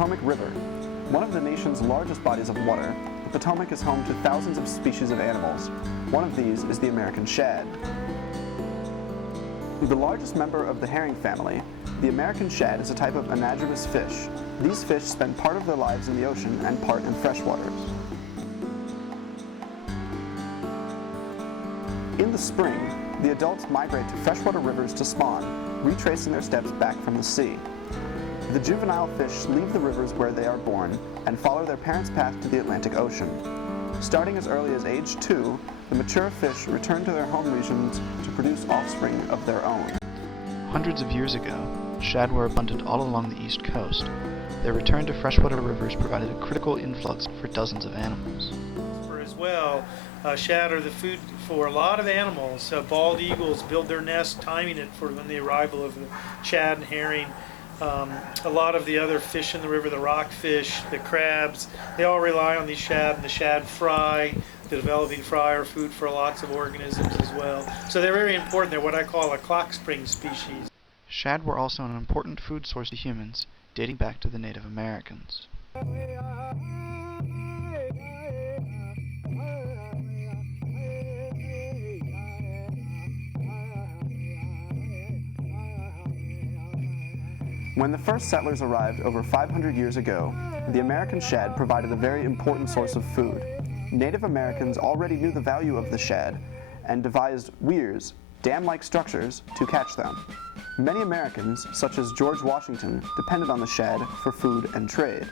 Potomac River. One of the nation's largest bodies of water, the Potomac is home to thousands of species of animals. One of these is the American shad. The largest member of the herring family, the American shad is a type of anadromous fish. These fish spend part of their lives in the ocean and part in freshwaters. In the spring, the adults migrate to freshwater rivers to spawn, retracing their steps back from the sea. The juvenile fish leave the rivers where they are born and follow their parents' path to the Atlantic Ocean. Starting as early as age 2, the mature fish return to their home regions to produce offspring of their own. Hundreds of years ago, shad were abundant all along the east coast. Their return to freshwater rivers provided a critical influx for dozens of animals. As well, shad are the food for a lot of animals. Bald eagles build their nest timing it for when the arrival of the shad and herring. A lot of the other fish in the river, the rockfish, the crabs, they all rely on these shad and the shad fry. The developing fry are food for lots of organisms as well. So they're very important. They're what I call a clock spring species. Shad were also an important food source to humans, dating back to the Native Americans. When the first settlers arrived over 500 years ago, the American shad provided a very important source of food. Native Americans already knew the value of the shad and devised weirs, dam-like structures, to catch them. Many Americans, such as George Washington, depended on the shad for food and trade.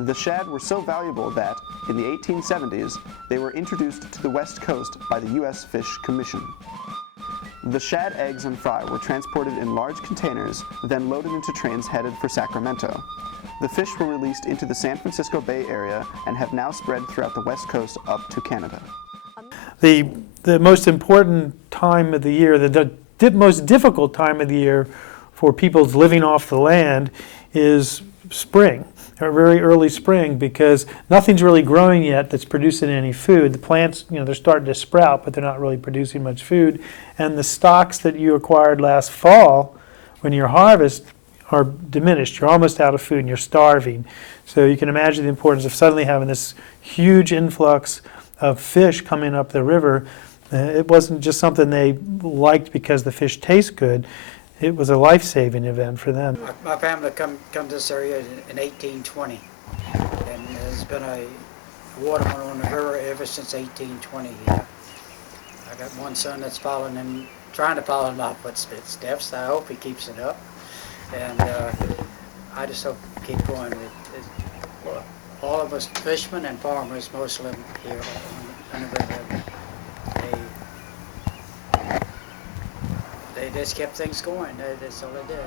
The shad were so valuable that, in the 1870s, they were introduced to the West Coast by the U.S. Fish Commission. The shad eggs and fry were transported in large containers, then loaded into trains headed for Sacramento. The fish were released into the San Francisco Bay Area and have now spread throughout the West Coast up to Canada. The most important time of the year, the most difficult time of the year for people living off the land is spring, or very early spring, because nothing's really growing yet that's producing any food. The plants, they're starting to sprout, but they're not really producing much food. And the stocks that you acquired last fall, when you harvest, are diminished. You're almost out of food and you're starving. So you can imagine the importance of suddenly having this huge influx of fish coming up the river. It wasn't just something they liked because the fish taste good. It was a life-saving event for them. My family come to this area in 1820, and there's been a waterman on the river ever since 1820. I got one son that's following him, trying to follow in my footsteps. I hope he keeps it up, and I just hope to keep going. All of us fishermen and farmers, most of them here on the river, they just kept things going. That's all they did.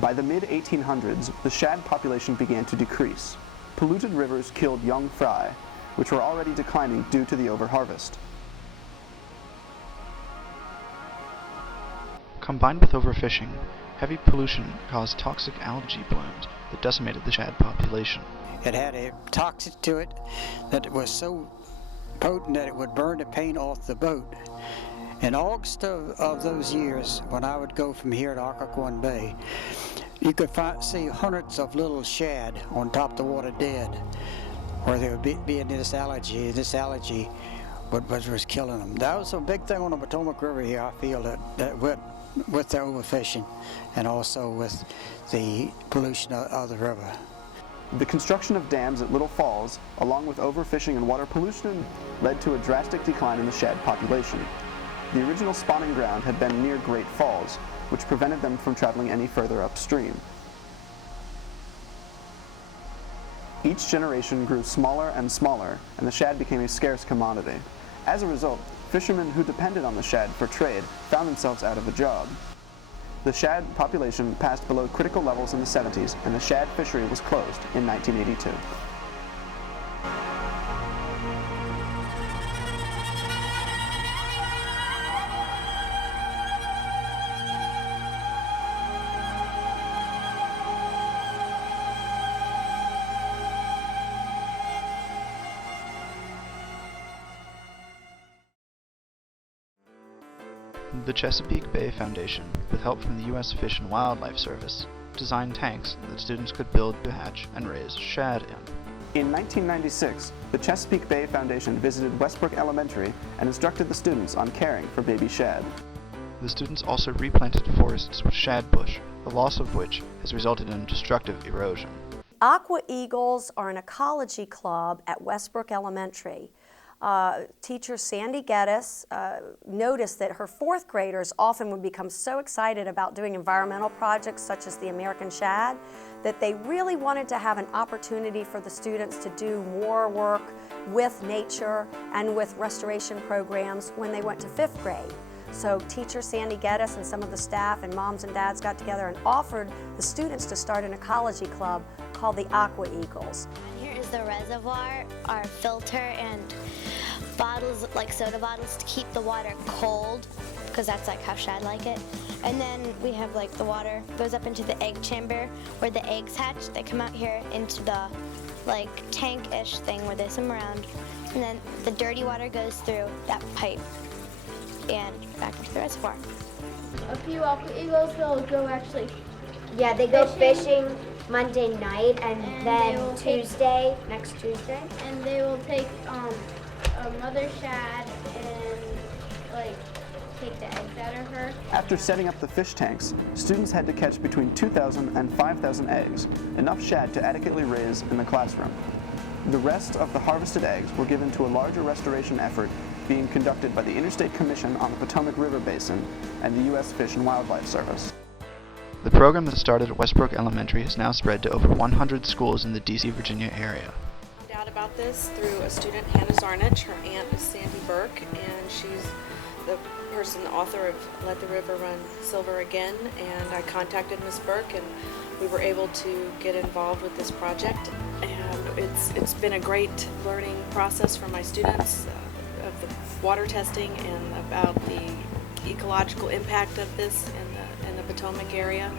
By the mid-1800s, the shad population began to decrease. Polluted rivers killed young fry, which were already declining due to the overharvest. Combined with overfishing, heavy pollution caused toxic algae blooms that decimated the shad population. It had a toxin to it that was so potent that it would burn the paint off the boat. In August of those years, when I would go from here to Occoquan Bay, you could see hundreds of little shad on top of the water dead, where they would be in this algae. This algae was killing them. That was a big thing on the Potomac River here, I feel, that with the overfishing and also with the pollution of the river. The construction of dams at Little Falls, along with overfishing and water pollution, led to a drastic decline in the shad population. The original spawning ground had been near Great Falls, which prevented them from traveling any further upstream. Each generation grew smaller and smaller, and the shad became a scarce commodity. As a result, fishermen who depended on the shad for trade found themselves out of a job. The shad population passed below critical levels in the 70s, and the shad fishery was closed in 1982. The Chesapeake Bay Foundation, with help from the U.S. Fish and Wildlife Service, designed tanks that students could build to hatch and raise shad in. In 1996, the Chesapeake Bay Foundation visited Westbrook Elementary and instructed the students on caring for baby shad. The students also replanted forests with shad bush, the loss of which has resulted in destructive erosion. Aqua Eagles are an ecology club at Westbrook Elementary. Teacher Sandy Geddes noticed that her fourth graders often would become so excited about doing environmental projects such as the American Shad that they really wanted to have an opportunity for the students to do more work with nature and with restoration programs when they went to fifth grade. So teacher Sandy Geddes and some of the staff and moms and dads got together and offered the students to start an ecology club called the Aqua Eagles. Here is the reservoir, our filter, and bottles, like soda bottles, to keep the water cold, because that's like how shad like it. And then we have like the water goes up into the egg chamber where the eggs hatch. They come out here into the like tank-ish thing where they swim around. And then the dirty water goes through that pipe and back into the reservoir. A few Aqua Eagles will go actually. Yeah, they go fishing Monday night and then next Tuesday. And they will take a mother shad and like take the eggs out of her. After setting up the fish tanks, students had to catch between 2,000 and 5,000 eggs, enough shad to adequately raise in the classroom. The rest of the harvested eggs were given to a larger restoration effort being conducted by the Interstate Commission on the Potomac River Basin and the U.S. Fish and Wildlife Service. The program that started at Westbrook Elementary has now spread to over 100 schools in the D.C., Virginia area. I found out about this through a student, Hannah Zarnich. Her aunt is Sandy Burke, and she's the person, the author of Let the River Run Silver Again, and I contacted Ms. Burke and we were able to get involved with this project, and it's been a great learning process for my students of the water testing and about the ecological impact of this in the Potomac area.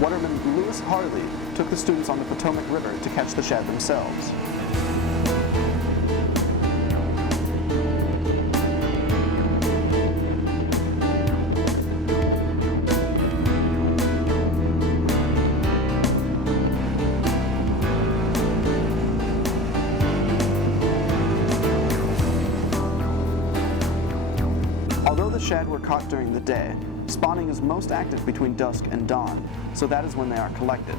Waterman Lewis Harley took the students on the Potomac River to catch the shad themselves. Although the shad were caught during the day, spawning is most active between dusk and dawn, so that is when they are collected.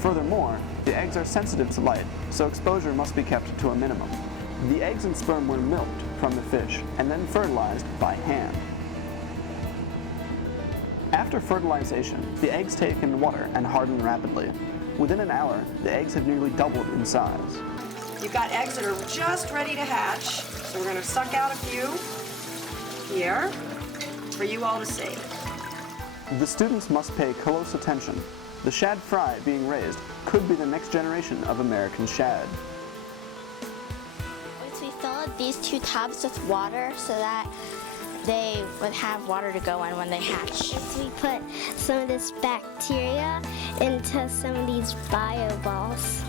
Furthermore, the eggs are sensitive to light, so exposure must be kept to a minimum. The eggs and sperm were milked from the fish and then fertilized by hand. After fertilization, the eggs take in water and harden rapidly. Within an hour, the eggs have nearly doubled in size. You've got eggs that are just ready to hatch, so we're going to suck out a few here for you all to see. The students must pay close attention. The shad fry being raised could be the next generation of American shad. We fill up these two tubs with water so that they would have water to go in when they hatch. We put some of this bacteria into some of these bio balls.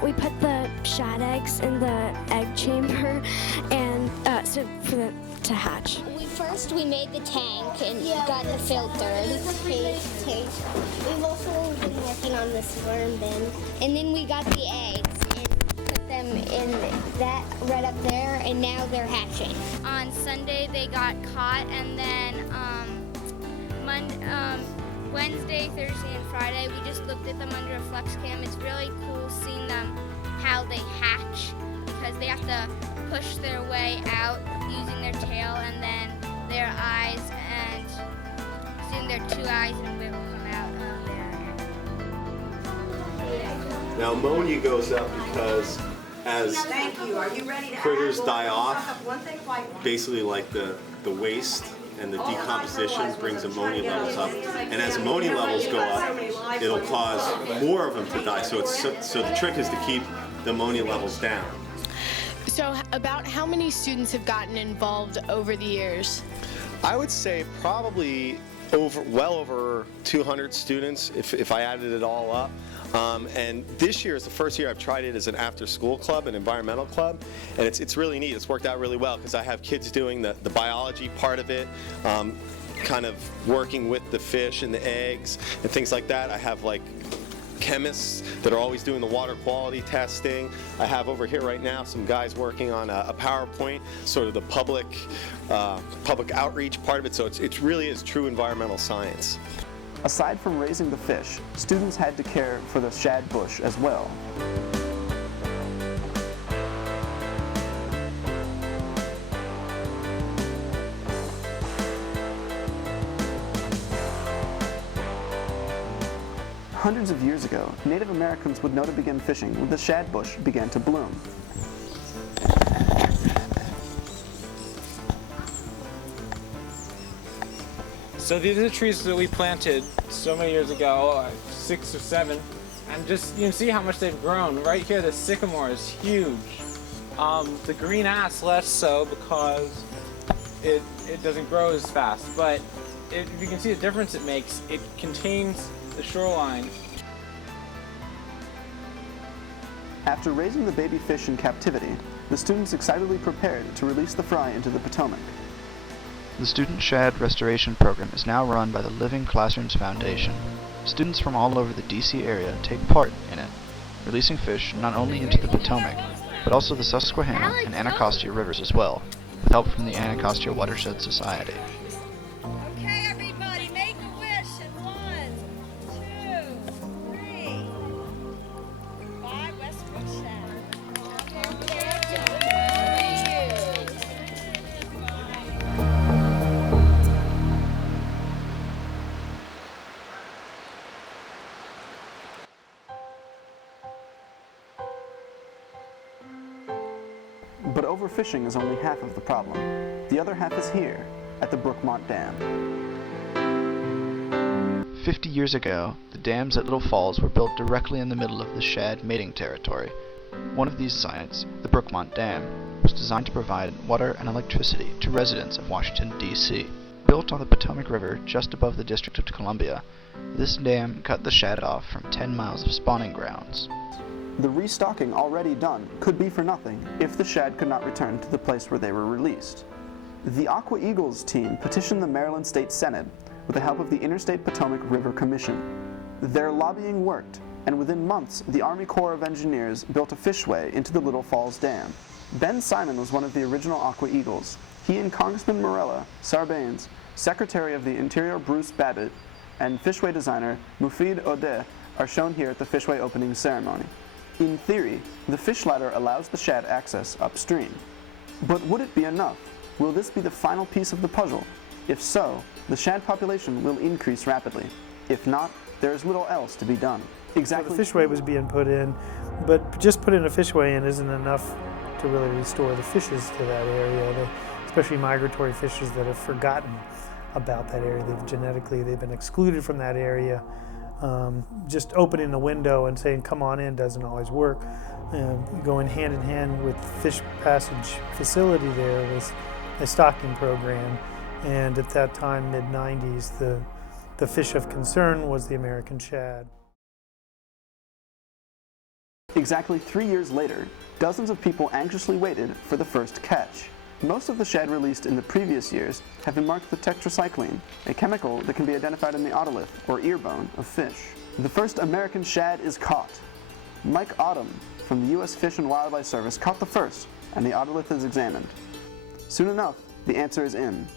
We put the shad eggs in the egg chamber and for them to hatch. We made the tank and got the filter. We've also been working on this worm bin. And then we got the eggs and put them in that right up there, and now they're hatching. On Sunday they got caught, and then Wednesday, Thursday, and Friday we just looked at them under a flex cam. It's really cool seeing them how they hatch, because they have to push their way out using their tail and then their eyes, and using their two eyes, and they will come out of there. Now ammonia goes up because as critters die off, basically like the waste and the decomposition brings ammonia levels up, and as ammonia levels go up, it'll cause more of them to die. So the trick is to keep the ammonia levels down. So about how many students have gotten involved over the years? I would say probably well over 200 students if I added it all up. And this year is the first year I've tried it as an after-school club, an environmental club, and it's really neat. It's worked out really well because I have kids doing the biology part of it, kind of working with the fish and the eggs and things like that. I have like chemists that are always doing the water quality testing. I have over here right now some guys working on a PowerPoint, sort of the public outreach part of it, so it really is true environmental science. Aside from raising the fish, students had to care for the shad bush as well. Hundreds of years ago, Native Americans would know to begin fishing when the shad bush began to bloom. So these are the trees that we planted so many years ago, 6 or 7, and just you can see how much they've grown. Right here, the sycamore is huge. The green ash less so because it doesn't grow as fast, but if you can see the difference it makes, it contains the shoreline. After raising the baby fish in captivity, the students excitedly prepared to release the fry into the Potomac. The Student Shad Restoration Program is now run by the Living Classrooms Foundation. Students from all over the DC area take part in it, releasing fish not only into the Potomac, but also the Susquehanna and Anacostia rivers as well, with help from the Anacostia Watershed Society. Okay, everybody, make a wish in 1, 2, 3. Goodbye, Westbrook Shad. But overfishing is only half of the problem. The other half is here, at the Brookmont Dam. 50 years ago, the dams at Little Falls were built directly in the middle of the shad mating territory. One of these sites, the Brookmont Dam, was designed to provide water and electricity to residents of Washington, D.C. Built on the Potomac River just above the District of Columbia, this dam cut the shad off from 10 miles of spawning grounds. The restocking already done could be for nothing if the shad could not return to the place where they were released. The Aqua Eagles team petitioned the Maryland State Senate with the help of the Interstate Potomac River Commission. Their lobbying worked, and within months, the Army Corps of Engineers built a fishway into the Little Falls Dam. Ben Simon was one of the original Aqua Eagles. He and Congressman Morella, Sarbanes, Secretary of the Interior Bruce Babbitt, and fishway designer Mufid Odeh are shown here at the fishway opening ceremony. In theory, the fish ladder allows the shad access upstream. But would it be enough? Will this be the final piece of the puzzle? If so, the shad population will increase rapidly. If not, there is little else to be done. Exactly. So the fishway was being put in, but just putting a fishway in isn't enough to really restore the fishes to that area, especially migratory fishes that have forgotten about that area. They've been excluded from that area. Just opening the window and saying, come on in, doesn't always work. Going hand in hand with fish passage facility there was a stocking program. And at that time, mid-90s, the fish of concern was the American shad. Exactly 3 years later, dozens of people anxiously waited for the first catch. Most of the shad released in the previous years have been marked with tetracycline, a chemical that can be identified in the otolith, or ear bone, of fish. The first American shad is caught. Mike Autumn from the U.S. Fish and Wildlife Service caught the first, and the otolith is examined. Soon enough, the answer is in.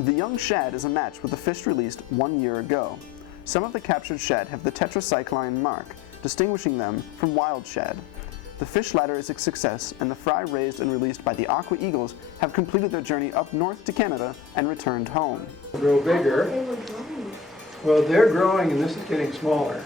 The young shad is a match with the fish released 1 year ago. Some of the captured shad have the tetracycline mark, distinguishing them from wild shad. The fish ladder is a success, and the fry raised and released by the Aqua Eagles have completed their journey up north to Canada and returned home. Grow bigger. Well, they're growing and this is getting smaller.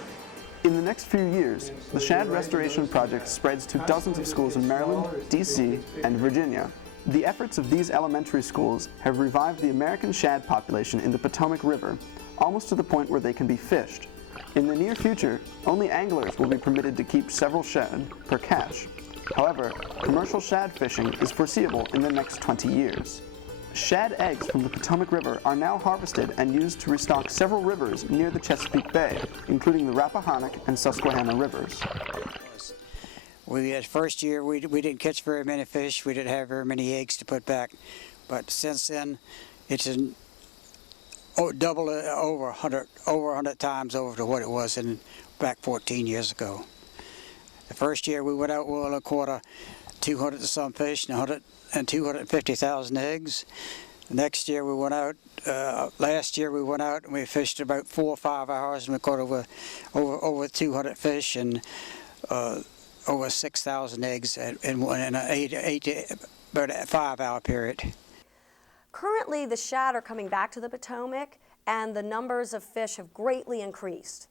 In the next few years, the Shad Restoration Project spreads to dozens of schools in Maryland, D.C., and Virginia. The efforts of these elementary schools have revived the American shad population in the Potomac River, almost to the point where they can be fished. In the near future, only anglers will be permitted to keep several shad per catch. However, commercial shad fishing is foreseeable in the next 20 years. Shad eggs from the Potomac River are now harvested and used to restock several rivers near the Chesapeake Bay, including the Rappahannock and Susquehanna rivers. First year we didn't catch very many fish. We didn't have very many eggs to put back. But since then, it's doubled over 100 times over to what it was back 14 years ago. The first year we went out, we only caught 200 and some fish and 250,000 eggs. The next year we went out, last year we went out and we fished about 4 or 5 hours and we caught over 200 fish and over 6,000 eggs in about a 5-hour period. Currently, the shad are coming back to the Potomac, and the numbers of fish have greatly increased.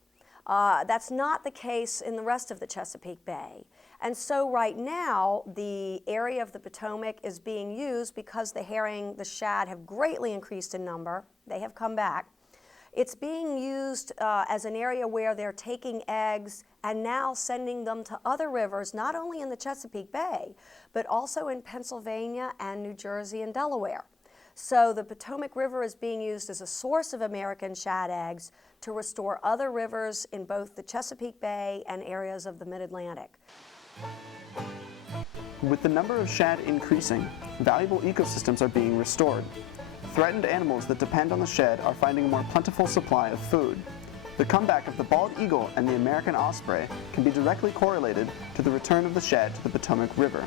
That's not the case in the rest of the Chesapeake Bay. And so right now, the area of the Potomac is being used because the herring, the shad, have greatly increased in number. They have come back. It's being used as an area where they're taking eggs and now sending them to other rivers, not only in the Chesapeake Bay, but also in Pennsylvania and New Jersey and Delaware. So the Potomac River is being used as a source of American shad eggs to restore other rivers in both the Chesapeake Bay and areas of the Mid-Atlantic. With the number of shad increasing, valuable ecosystems are being restored. Threatened animals that depend on the shad are finding a more plentiful supply of food. The comeback of the bald eagle and the American osprey can be directly correlated to the return of the shad to the Potomac River.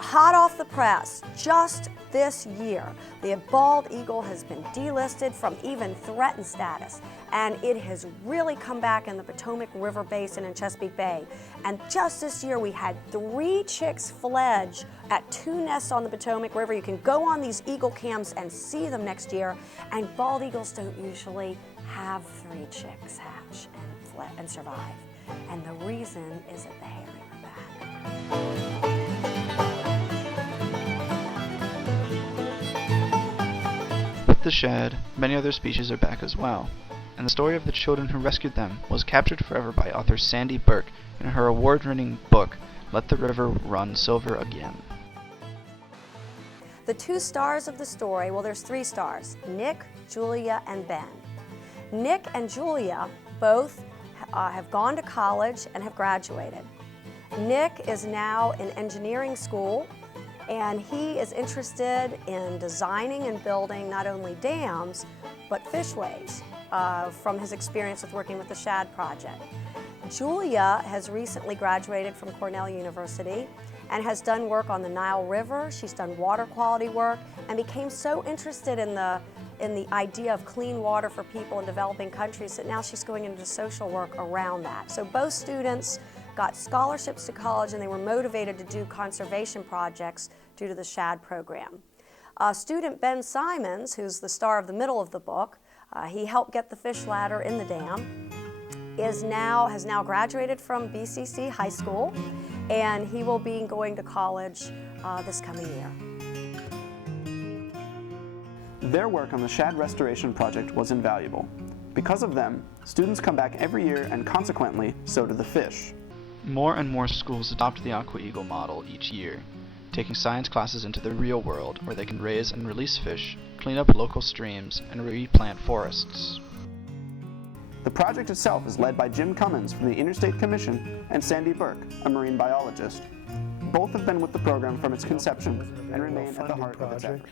Hot off the press, just this year, the bald eagle has been delisted from even threatened status, and it has really come back in the Potomac River Basin in Chesapeake Bay. And just this year, we had 3 chicks fledge at 2 nests on the Potomac River. You can go on these eagle cams and see them next year, and bald eagles don't usually have 3 chicks hatch and survive. And the reason is that the herring are back. The shad, many other species are back as well, and the story of the children who rescued them was captured forever by author Sandy Burke in her award-winning book, Let the River Run Silver Again. The 2 stars of the story, well, there's 3 stars, Nick, Julia, and Ben. Nick and Julia both have gone to college and have graduated. Nick is now in engineering school, and he is interested in designing and building not only dams, but fishways from his experience with working with the Shad Project. Julia has recently graduated from Cornell University and has done work on the Nile River. She's done water quality work and became so interested in the idea of clean water for people in developing countries that now she's going into social work around that. So both students got scholarships to college, and they were motivated to do conservation projects due to the Shad program. Student Ben Simons, who's the star of the middle of the book, he helped get the fish ladder in the dam, has now graduated from BCC High School, and he will be going to college this coming year. Their work on the Shad Restoration Project was invaluable. Because of them, students come back every year, and consequently, so do the fish. More and more schools adopt the Aqua Eagle model each year, taking science classes into the real world where they can raise and release fish, clean up local streams, and replant forests. The project itself is led by Jim Cummins from the Interstate Commission and Sandy Burke, a marine biologist. Both have been with the program from its conception and remain at the heart of its efforts.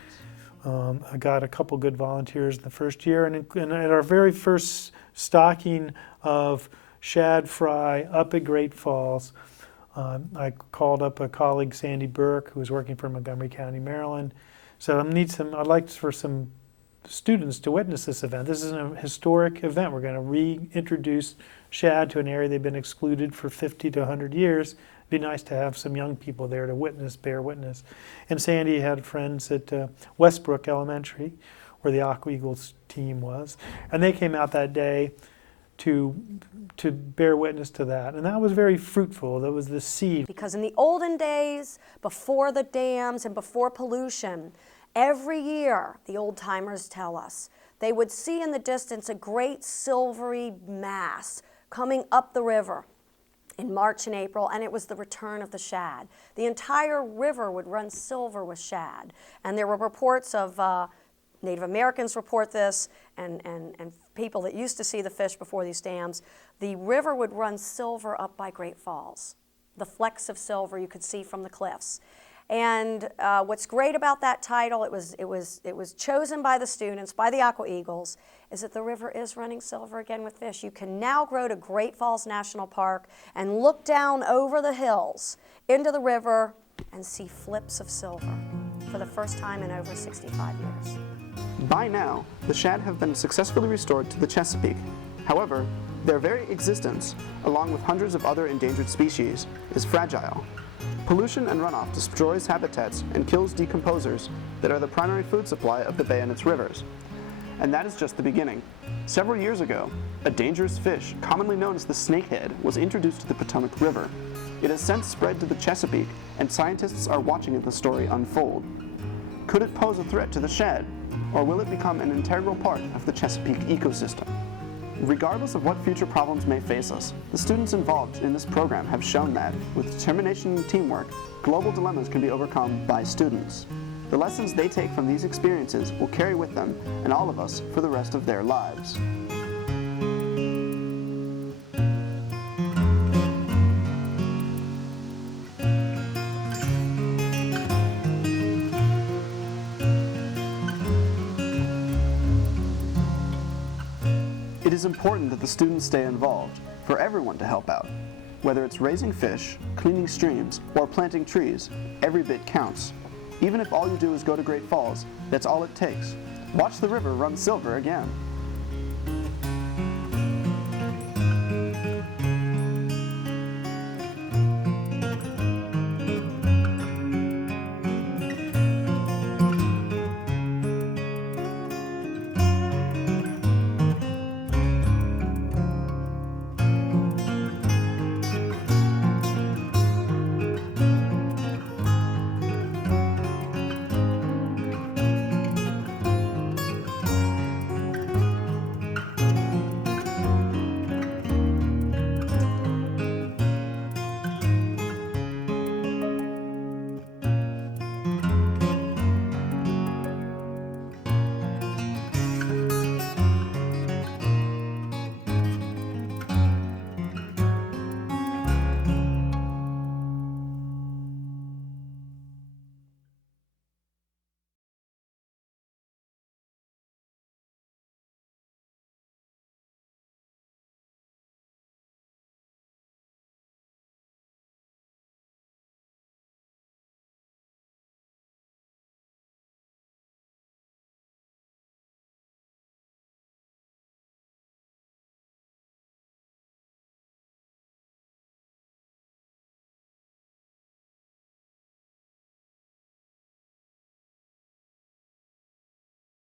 I got a couple good volunteers in the first year, and at our very first stocking of shad fry up at Great Falls, I called up a colleague, Sandy Burke, who was working for Montgomery County, Maryland. Said, I'd like for some students to witness this event. This is a historic event. We're going to reintroduce shad to an area they've been excluded for 50 to 100 years. It'd be nice to have some young people there to bear witness. And Sandy had friends at Westbrook Elementary, where the Aqua Eagles team was. And they came out that day to bear witness to that. And that was very fruitful. That was the seed. Because in the olden days, before the dams and before pollution, every year, the old timers tell us, they would see in the distance a great silvery mass coming up the river in March and April, and it was the return of the shad. The entire river would run silver with shad. And there were reports of Native Americans report this, and people that used to see the fish before these dams. The river would run silver up by Great Falls. The flecks of silver you could see from the cliffs. And what's great about that title, it was chosen by the students, by the Aqua Eagles, is that the river is running silver again with fish. You can now go to Great Falls National Park and look down over the hills into the river and see flips of silver for the first time in over 65 years. By now, the shad have been successfully restored to the Chesapeake. However, their very existence, along with hundreds of other endangered species, is fragile. Pollution and runoff destroys habitats and kills decomposers that are the primary food supply of the bay and its rivers. And that is just the beginning. Several years ago, a dangerous fish, commonly known as the snakehead, was introduced to the Potomac River. It has since spread to the Chesapeake, and scientists are watching the story unfold. Could it pose a threat to the shad, or will it become an integral part of the Chesapeake ecosystem? Regardless of what future problems may face us, the students involved in this program have shown that, with determination and teamwork, global dilemmas can be overcome by students. The lessons they take from these experiences will carry with them and all of us for the rest of their lives. It is important that the students stay involved, for everyone to help out. Whether it's raising fish, cleaning streams, or planting trees, every bit counts. Even if all you do is go to Great Falls, that's all it takes. Watch the river run silver again.